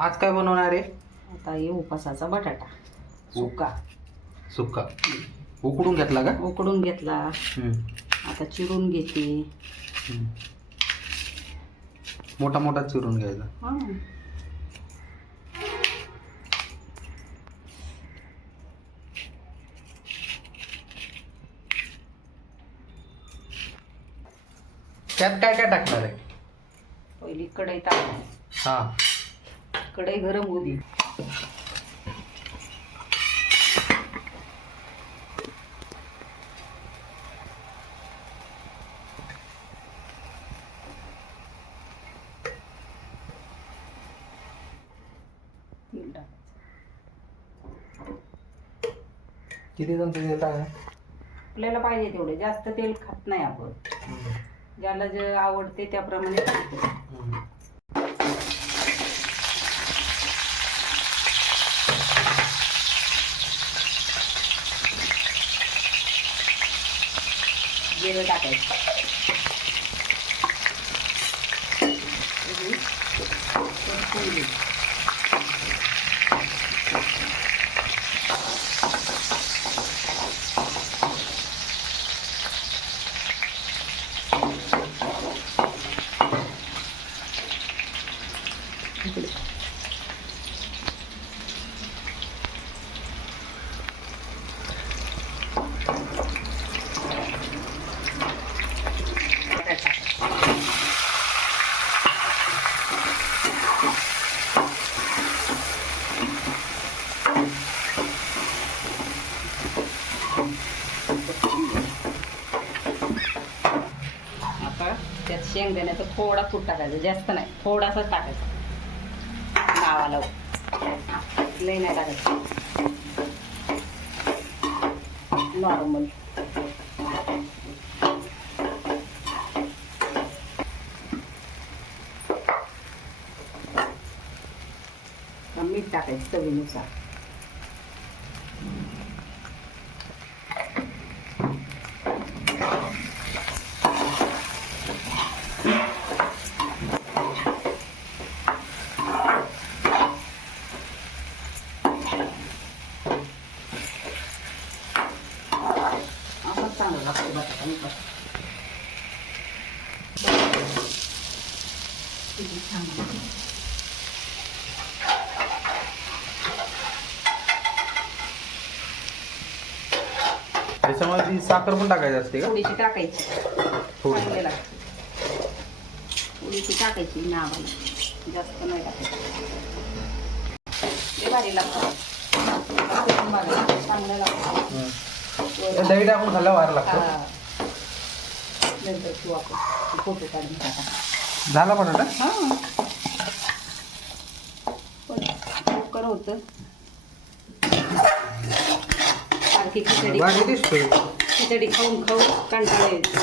आज काय बनवणार आहे? आता हे उपासाचा बटाटा सुका सुक्का उकडून घेतला का? उकडून घेतला. आता चिरून घेते. मोठा मोठा चिरून घ्यायचा. हा त्यात काय काय टाकणार आहे? पहिली कढई टाक. हा कढई गरम होऊ दे. तेल टाकायचं. किती चमचे तेल टाका? आपल्याला पाहिजे तेवढे, जास्त तेल खात नाही आपण. ज्याला जे आवडते त्याप्रमाणे टाकतो. जिरं टाकायचं. परतून घे. आता त्यात शेंगदाण्याचा थोडा कूट टाकायचा, जास्त नाही, थोडासा टाकायचा. नावाला लई नाही टाकायचं, नॉर्मल. मीठ टाकायचं चवीनुसार. असं चांगलं लागतं बटाटा उपास. त्याच्यामध्ये ती साखर पण टाकायची असते का? थोडीशी टाकायची. थोडी. चांगलं लागतं. थोडीशी टाकायची नावाला, जास्त नाही टाकायची. ते भारी लागतं. चांगलं लागतं. दही टाकून खाल्ला वार लागतो. नंतर तू आपण फोटो काढून टाका. झाला बटाटा? हां लवकर होतं. सारखी खिचडी भाजी दिसतोय. खिचडी खाऊन खाऊन कंटाळा येतो.